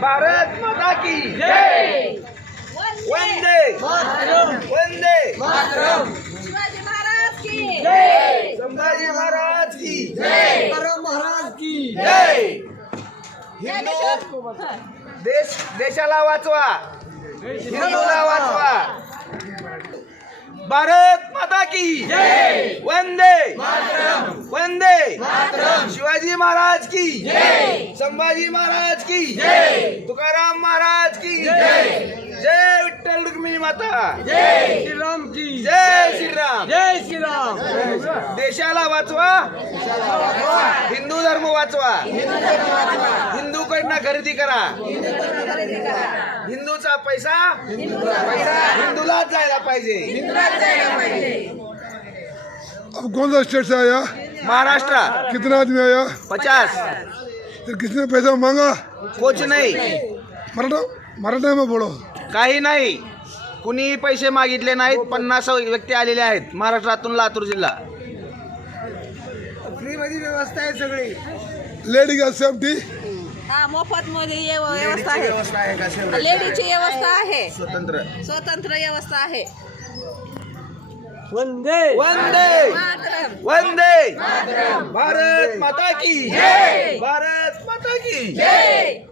भारत माता की जय। वंदे वंदे शिवाजी महाराज की जय। संभाजी महाराज की जय। महाराज की जय। हिंदू देशाला वाचवा, हिंदूला वाचवा। भारत माता की जय। वंदे वंदे शिवाजी महाराज की जय। संभाजी महाराज की जय। तुकाराम महाराज की जय। जय विठ्ठल रुक्मिणी माता जय श्रीराम की जय श्रीराम। जय श्रीराम। देशाला वाचवा, हिंदू धर्म वाचवा, हिंदूकडनं खरेदी करा। हिंदूचा पैसा हिंदूलाच जायला पाहिजे। अब कौन सा स्टेट से आया? महाराष्ट्र। कितना आदमी आया? 50। तो किसने पैसा मांगा? कुछ नाही, मराठा में बोलो। काही नाही, कुणीही पैसे मागितले नाहीत। 50 व्यक्ती आलेले आहेत महाराष्ट्रातून लातूर जिल्हा। फ्री मध्ये व्यवस्था आहे सगळी। लेडी का सेफ्टी हा मोफत मध्ये व्यवस्था आहे। व्यवस्था आहे का सेवढी? लेडीची व्यवस्था आहे, स्वतंत्र व्यवस्था आहे। वंदे वंदे मातरम वंदे भारत माता की जय। भारत माता की जय।